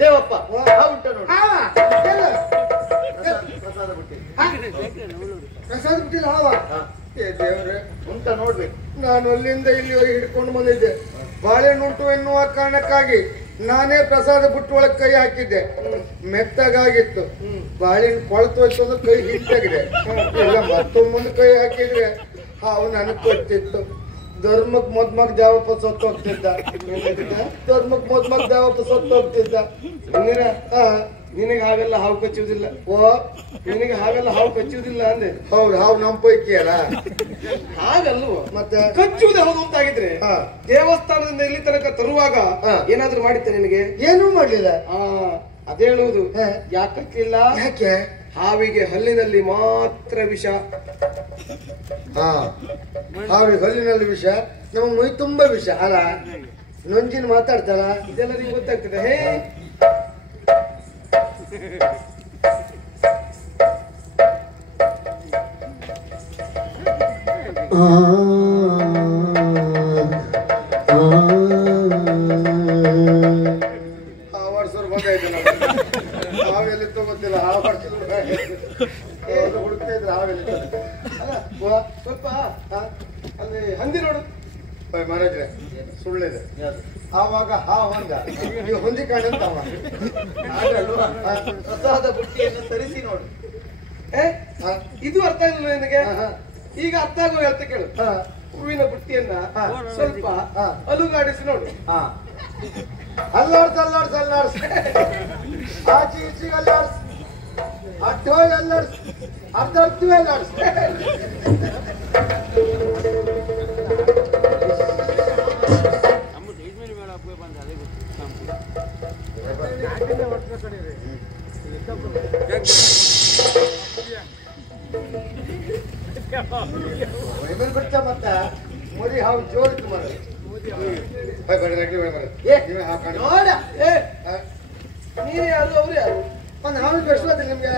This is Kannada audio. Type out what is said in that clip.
ದೇವಪ್ಪ ಉಂಟ ನೋಡಿ ಪ್ರಸಾದ ಬುಟ್ಟಿ ಹಾವ ದೇವ್ರೆ ಉಂಟ ನೋಡ್ಬೇಕು. ನಾನು ಅಲ್ಲಿಂದ ಇಲ್ಲಿ ಹಿಡ್ಕೊಂಡು ಬಂದಿದ್ದೆ. ಬಾಳೆಹಣ್ಣುಂಟು ಎನ್ನುವ ಕಾರಣಕ್ಕಾಗಿ ನಾನೇ ಪ್ರಸಾದ ಬುಟ್ಟಿ ಒಳಗೆ ಕೈ ಹಾಕಿದ್ದೆ. ಮೆತ್ತಗಾಗಿತ್ತು. ಬಾಳೆಹಣ್ಣು ಕೊಳತು ಹೋಯ್ತು ಅಂದ್ರೆ ಕೈ ಹಿಟ್ಟಾಗಿದೆ. ಇಲ್ಲ ಮತ್ತೊಮ್ಮೊಂದು ಕೈ ಹಾಕಿದ್ರೆ ಹಾವು ನನಗ್ ಕೊಡ್ತಿತ್ತು. ಧರ್ಮಕ್ ಮೊದ್ಮಗ್ ದೇವಪ್ಪ ಸತ್ತು ಹೋಗ್ತಿದ್ದ. ಧರ್ಮಕ್ ಮೊದ್ಮಗ್ ದೇವಪ್ಪ ಸತ್ತು ಹೋಗ್ತಿದ್ದ. ನಿನಗೆ ಹಾಗೆಲ್ಲ ಹಾವು ಕಚ್ಚುವುದಿಲ್ಲ. ನಿನಗೆ ಹಾಗೆಲ್ಲ ಹಾವು ಕಚ್ಚುವುದಿಲ್ಲ ಅಂದೆ. ಹೌದು, ಹಾವು ನಮ್ಮ ಪೈಕಿ ಅಲ್ಲ. ಹಾಗಲ್ವ ಮತ್ತೆ ಕಚ್ಚುವುದೇ ಹೌದು ಅಂತಾಗಿದ್ರೆ ದೇವಸ್ಥಾನದಿಂದ ಇಲ್ಲಿ ತನಕ ತರುವಾಗ ಏನಾದ್ರೂ ಮಾಡಿದ್ದೆ ನಿನಗೆ? ಏನೂ ಮಾಡ್ಲಿಲ್ಲ. ಅದೇ ಹೇಳುವುದು. ಯಾಕಕ್ಕಿಲ್ಲ? ಯಾಕೆ? ಹಾವಿಗೆ ಹಲ್ಲಿನಲ್ಲಿ ಮಾತ್ರ ವಿಷ. ಹಾವಿಗೆ ಹಲ್ಲಿನಲ್ಲಿ ವಿಷ, ನಮ್ಮ ಮೈ ತುಂಬಾ ವಿಷ ಅಲ್ಲ. ನೊಂಜಿನ ಮಾತಾಡ್ತಾರ, ಇದೆಲ್ಲ ನಿಮ್ಗೆ ಗೊತ್ತಾಗ್ತದೆ. ಹೇ ಹಾವಾಡ್ಸೋರು ಬಂದಾಯ್ತು. ಹಾವೆಲ್ಲಿ ತಗೋತಿಲ್ಲ, ಹುಡುಕ್ತಾ ಇದ್ರೆ ಹಾವೆಲ್ಲಿ ಸ್ವಲ್ಪ ಅಲ್ಲಿ ಹಂದಿ ನೋಡು. ಮಹಾರಾಜ್ರೆ ಸುಳ್ಳಿದೆ. ಆವಾಗ ಹಾವಂದ ನೀವು ಹೊಂದಿಕೊಂಡಂತ ಪ್ರಸಾದ ಬುಟ್ಟಿಯನ್ನು ತರಿಸಿ ನೋಡು. ಇದು ಅರ್ಥ ಇಲ್ಲ ನಿನಗೆ? ಈಗ ಅರ್ಥ ಆಗುವ ಅರ್ಥ ಕೇಳು. ಹೂವಿನ ಬುಟ್ಟಿಯನ್ನ ಸ್ವಲ್ಪ ಅಲುಗಾಡಿಸಿ ನೋಡು. ಅಲ್ಲಾಡ್ಸ್ ಅಲ್ಲಾಡ್ಸ್ ಅಲ್ಲಾಡ್ಸ್ ಆಚೆ ಈಚೆಗೆ ಅಲ್ಲಾಡ್ಸ್, ಅಡ್ಡೋಗಿ ಅಲ್ಲಾಡ್ಸ್, ಅರ್ಧರ್ತೀವಿ ಅಲ್ಲಾಡ್ಸ್. ಬಿಡ್ತ ಮತ್ತ ಮೋದಿ ಹಾವು ಜೋಡಿತು ಮರ. ನೀನೇ ಯಾರು ಅವ್ರು ಯಾರು? ಒಂದು ಹಾವಿಗೆ ಬೆಳೆಸೋದಿಲ್ಲ ನಿಮ್ಗೆ.